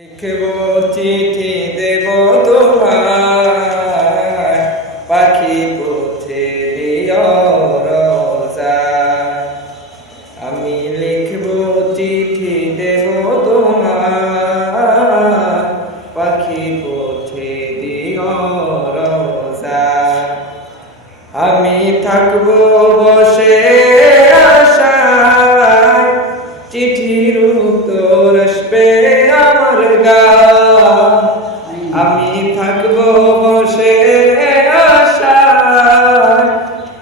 লিখব চিঠি দেব তোমায়, পাখি পৌঁছে দিও রোজায়। আমি লিখব চিঠি দেব তোমায়, পাখি পৌঁছে দিও রোজায়। আমি থাকবো বসে আশায়, চিঠির উত্তর আসবে আমার গায়। আমি থাকবো বসে আশায়,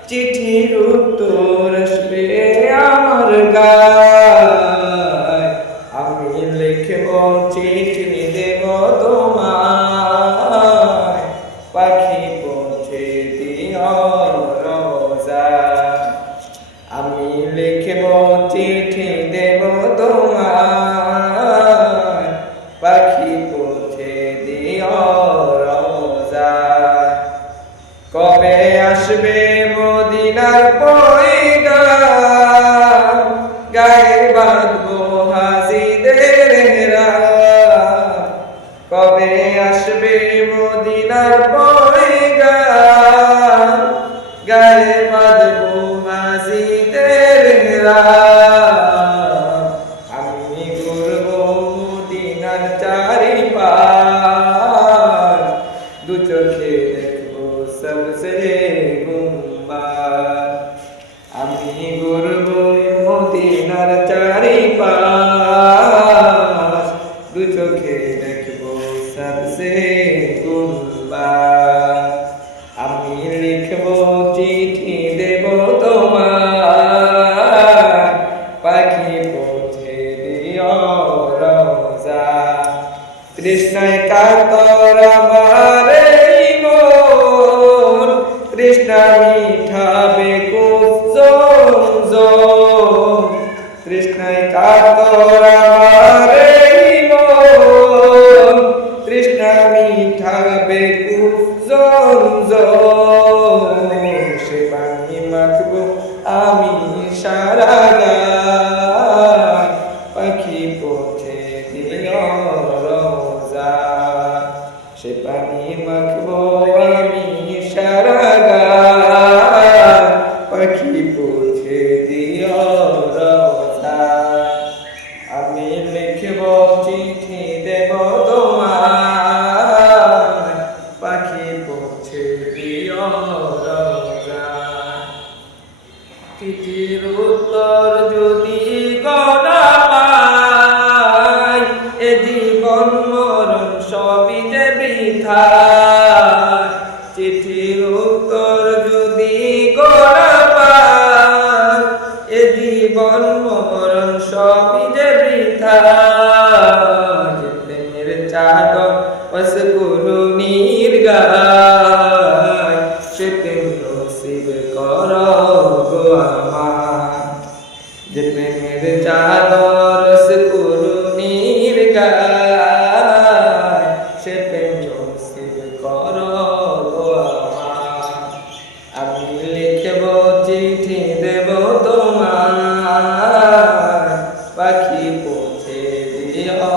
চিঠির উত্তর আসবে আমার গায়। আমি লিখব চিঠি দেব তোমায়, পাখি পৌঁছে দিও রোজায়। আমি লিখব চিঠি দেব তোমায়, পাখি পৌঁছে দিও রোজায়। কবে আসবে মদিনার পয়গাম, গায়ে বাঁধবো হাজিদের হেরাম। কবে আসবে মদিনার পয়গাম, গায়ে বাঁধবো হাজিদের হেরাম। আমি ঘুরবো মদিনার চারিপাশ, দু চোখে দেখবো সবসে গুম্বাদ। আমি ঘুরবো মদিনার চারিপাশ, দু চোখে দেখবো সবসে গুম্বাদ। আমি লিখব চিঠি দেব তোমায়, পাখি পৌঁছে দিও রোজায়। তৃষ্ণায় কাতর আমার এই মন, তৃষ্ণা মিঠাবে কুসুম। তৃষ্ণায় কাতর আমার এই মন, তৃষ্ণা মিঠাবে কুসুম। সে পানি মাখবো আমি সারা গায়, পাখি পৌঁছে দিও রোজায়। সে পানি মাখবো আমি সারা গায়, পাখি পৌঁছে দিও রোজায়। আমি লিখব চিঠি দেব তোমায়, পাখি পৌঁছে দিও রোজায়। চিঠির উত্তর যদি গড়া পাই, এ জীবন মরণ সবই যে বৃথা। চিঠির উত্তর যদি গড়া পাই, এ জীবন মরণ সবই যে বৃথা। প্রেমের চাদর বস কুরুনির গায়, সে প্রেম নসিব করো গো আমার। যে প্রেমের চাদর বস কুরুনির গায়, সে প্রেম নসিব করো গো আমার। আমি লিখব চিঠি দেব তোমায়, পাখি পৌঁছে দিও